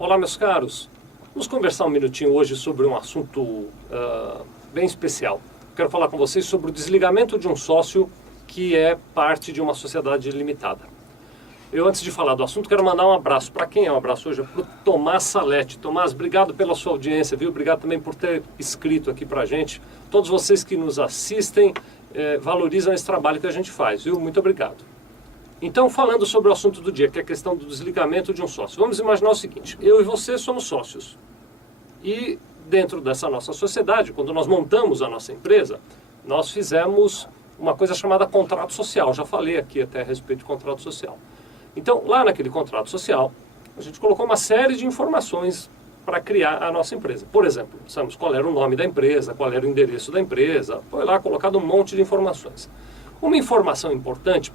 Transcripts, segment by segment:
Olá, meus caros. Vamos conversar um minutinho hoje sobre um assunto bem especial. Quero falar com vocês sobre o desligamento de um sócio que é parte de uma sociedade limitada. Eu, antes de falar do assunto, quero mandar um abraço. Para quem é um abraço hoje? É para o Tomás Salete. Tomás, obrigado pela sua audiência, viu? Obrigado também por ter escrito aqui para a gente. Todos vocês que nos assistem valorizam esse trabalho que a gente faz, viu? Muito obrigado. Então, falando sobre o assunto do dia, que é a questão do desligamento de um sócio. Vamos imaginar o seguinte: eu e você somos sócios. E dentro dessa nossa sociedade, quando nós montamos a nossa empresa, nós fizemos uma coisa chamada contrato social. Já falei aqui até a respeito de contrato social. Então, lá naquele contrato social, a gente colocou uma série de informações para criar a nossa empresa. Por exemplo, sabemos qual era o nome da empresa, qual era o endereço da empresa, foi lá colocado um monte de informações. Uma informação importante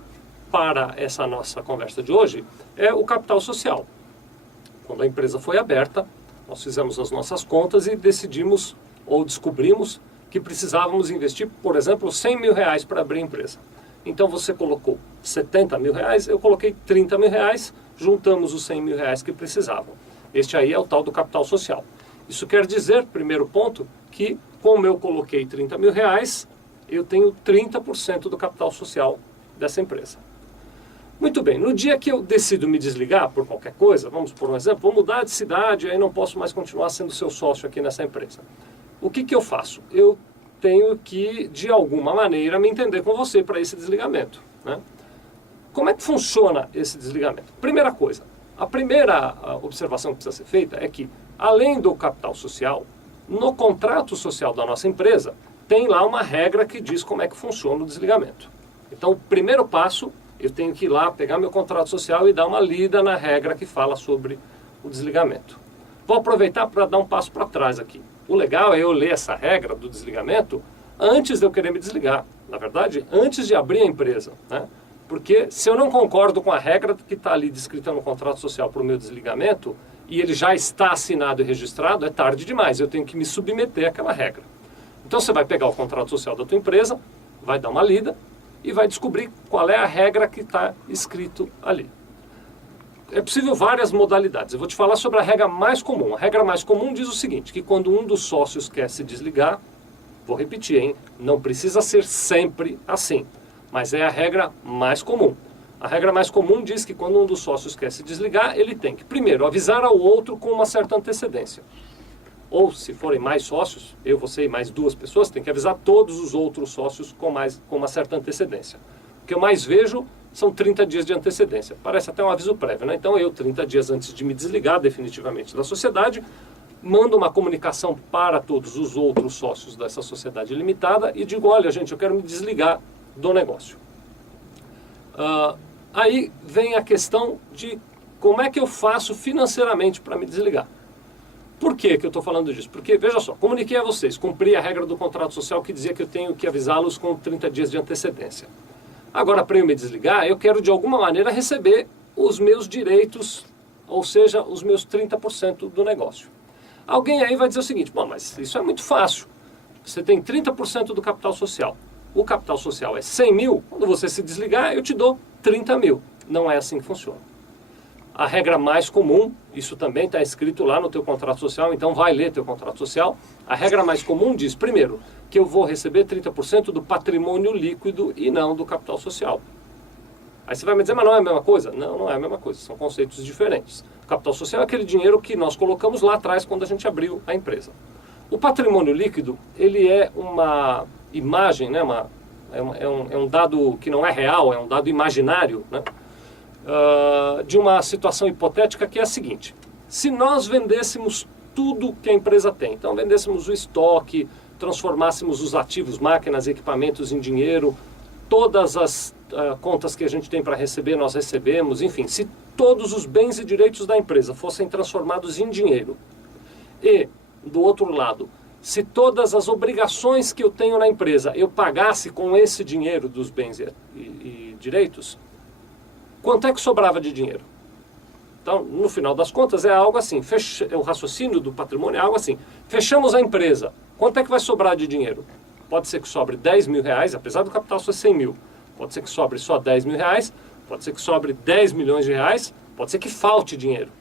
para essa nossa conversa de hoje é o capital social. Quando a empresa foi aberta, nós fizemos as nossas contas e decidimos ou descobrimos que precisávamos investir, por exemplo, 100 mil reais para abrir a empresa. Então você colocou 70 mil reais, eu coloquei 30 mil reais, juntamos os 100 mil reais que precisavam. Este aí é o tal do capital social. Isso quer dizer, primeiro ponto, que como eu coloquei 30 mil reais, eu tenho 30% do capital social dessa empresa. Muito bem, no dia que eu decido me desligar por qualquer coisa, vamos por um exemplo, vou mudar de cidade, aí não posso mais continuar sendo seu sócio aqui nessa empresa. O que eu faço? Eu tenho que, de alguma maneira, me entender com você para esse desligamento, né? Como é que funciona esse desligamento? Primeira coisa, a primeira observação que precisa ser feita é que, além do capital social, no contrato social da nossa empresa, tem lá uma regra que diz como é que funciona o desligamento. Então, o primeiro passo, eu tenho que ir lá, pegar meu contrato social e dar uma lida na regra que fala sobre o desligamento. Vou aproveitar para dar um passo para trás aqui. O legal é eu ler essa regra do desligamento antes de eu querer me desligar. Na verdade, antes de abrir a empresa, né? Porque se eu não concordo com a regra que está ali descrita no contrato social para o meu desligamento, e ele já está assinado e registrado, é tarde demais. Eu tenho que me submeter àquela regra. Então você vai pegar o contrato social da tua empresa, vai dar uma lida, e vai descobrir qual é a regra que está escrito ali. É possível várias modalidades. Eu vou te falar sobre a regra mais comum. A regra mais comum diz o seguinte, que quando um dos sócios quer se desligar, vou repetir, hein? Não precisa ser sempre assim, mas é a regra mais comum. A regra mais comum diz que quando um dos sócios quer se desligar, ele tem que, primeiro, avisar ao outro com uma certa antecedência. Ou, se forem mais sócios, eu, você e mais duas pessoas, tem que avisar todos os outros sócios com uma certa antecedência. O que eu mais vejo são 30 dias de antecedência. Parece até um aviso prévio, né? Então eu, 30 dias antes de me desligar definitivamente da sociedade, mando uma comunicação para todos os outros sócios dessa sociedade limitada e digo, olha gente, eu quero me desligar do negócio. Aí vem a questão de como é que eu faço financeiramente para me desligar. Por que eu estou falando disso? Porque, veja só, comuniquei a vocês, cumpri a regra do contrato social que dizia que eu tenho que avisá-los com 30 dias de antecedência. Agora, para eu me desligar, eu quero de alguma maneira receber os meus direitos, ou seja, os meus 30% do negócio. Alguém aí vai dizer o seguinte, bom, mas isso é muito fácil. Você tem 30% do capital social. O capital social é 100 mil, quando você se desligar, eu te dou 30 mil. Não é assim que funciona. A regra mais comum, isso também está escrito lá no teu contrato social, então vai ler teu contrato social. A regra mais comum diz, primeiro, que eu vou receber 30% do patrimônio líquido e não do capital social. Aí você vai me dizer, mas não é a mesma coisa? Não, não é a mesma coisa, são conceitos diferentes. O capital social é aquele dinheiro que nós colocamos lá atrás quando a gente abriu a empresa. O patrimônio líquido, ele é uma imagem, né? É um dado que não é real, é um dado imaginário, né? De uma situação hipotética que é a seguinte: se nós vendêssemos tudo que a empresa tem, então vendêssemos o estoque, transformássemos os ativos, máquinas, equipamentos em dinheiro, todas as contas que a gente tem para receber, nós recebemos, enfim, se todos os bens e direitos da empresa fossem transformados em dinheiro, e, do outro lado, se todas as obrigações que eu tenho na empresa eu pagasse com esse dinheiro dos bens e direitos, quanto é que sobrava de dinheiro? Então, no final das contas, é algo assim, o raciocínio do patrimônio é algo assim, fechamos a empresa, quanto é que vai sobrar de dinheiro? Pode ser que sobre 10 mil reais, apesar do capital ser 100 mil, pode ser que sobre só 10 mil reais, pode ser que sobre 10 milhões de reais, pode ser que falte dinheiro.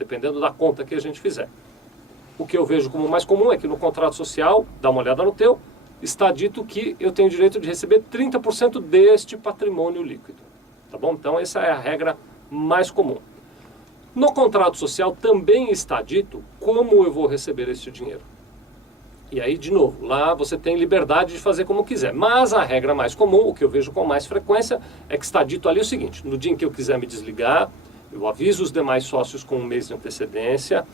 dependendo da conta que a gente fizer. O que eu vejo como mais comum é que no contrato social, dá uma olhada no teu, está dito que eu tenho direito de receber 30% deste patrimônio líquido. Tá bom? Então essa é a regra mais comum. No contrato social também está dito como eu vou receber esse dinheiro. E aí, de novo, lá você tem liberdade de fazer como quiser. Mas a regra mais comum, o que eu vejo com mais frequência, é que está dito ali o seguinte: no dia em que eu quiser me desligar, eu aviso os demais sócios com um mês de antecedência,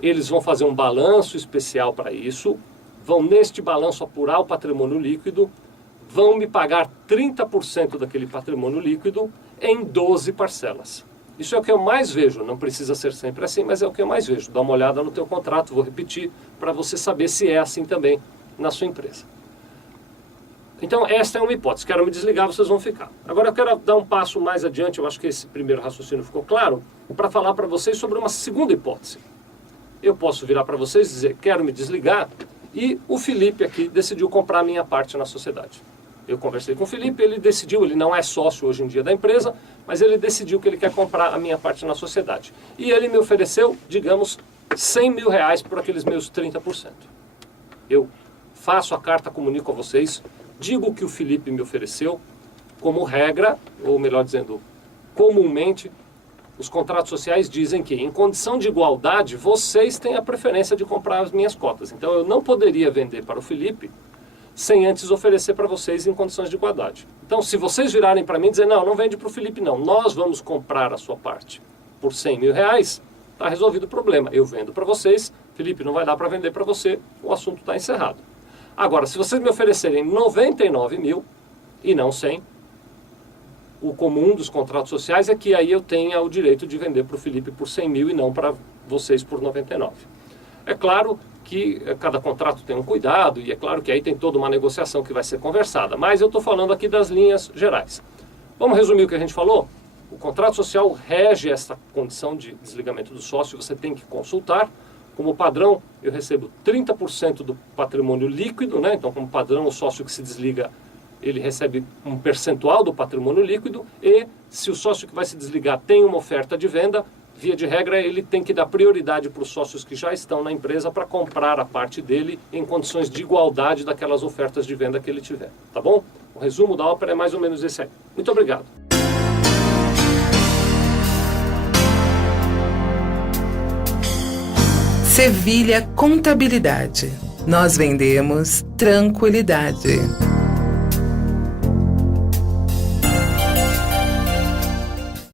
eles vão fazer um balanço especial para isso, vão neste balanço apurar o patrimônio líquido, vão me pagar 30% daquele patrimônio líquido em 12 parcelas. Isso é o que eu mais vejo, não precisa ser sempre assim, mas é o que eu mais vejo. Dá uma olhada no teu contrato, vou repetir, para você saber se é assim também na sua empresa. Então, esta é uma hipótese. Quero me desligar, vocês vão ficar. Agora, eu quero dar um passo mais adiante, eu acho que esse primeiro raciocínio ficou claro, para falar para vocês sobre uma segunda hipótese. Eu posso virar para vocês e dizer, quero me desligar, e o Felipe aqui decidiu comprar a minha parte na sociedade. Eu conversei com o Felipe, ele decidiu, ele não é sócio hoje em dia da empresa, mas ele decidiu que ele quer comprar a minha parte na sociedade. E ele me ofereceu, digamos, 100 mil reais por aqueles meus 30%. Eu faço a carta, comunico a vocês, digo o que o Felipe me ofereceu, como regra, ou melhor dizendo, comumente, os contratos sociais dizem que, em condição de igualdade, vocês têm a preferência de comprar as minhas cotas. Então, eu não poderia vender para o Felipe sem antes oferecer para vocês em condições de igualdade. Então, se vocês virarem para mim e dizer, não vende para o Felipe não, nós vamos comprar a sua parte por 100 mil reais, está resolvido o problema. Eu vendo para vocês, Felipe, não vai dar para vender para você, o assunto está encerrado. Agora, se vocês me oferecerem 99 mil e não 100, o comum dos contratos sociais é que aí eu tenha o direito de vender para o Felipe por 100 mil e não para vocês por 99. É claro que cada contrato tem um cuidado e é claro que aí tem toda uma negociação que vai ser conversada, mas eu estou falando aqui das linhas gerais. Vamos resumir o que a gente falou? O contrato social rege essa condição de desligamento do sócio, você tem que consultar. Como padrão, eu recebo 30% do patrimônio líquido, né? Então como padrão o sócio que se desliga, ele recebe um percentual do patrimônio líquido e se o sócio que vai se desligar tem uma oferta de venda, via de regra, ele tem que dar prioridade para os sócios que já estão na empresa para comprar a parte dele em condições de igualdade daquelas ofertas de venda que ele tiver. Tá bom? O resumo da ópera é mais ou menos esse aí. Muito obrigado. Sevilha Contabilidade. Nós vendemos tranquilidade.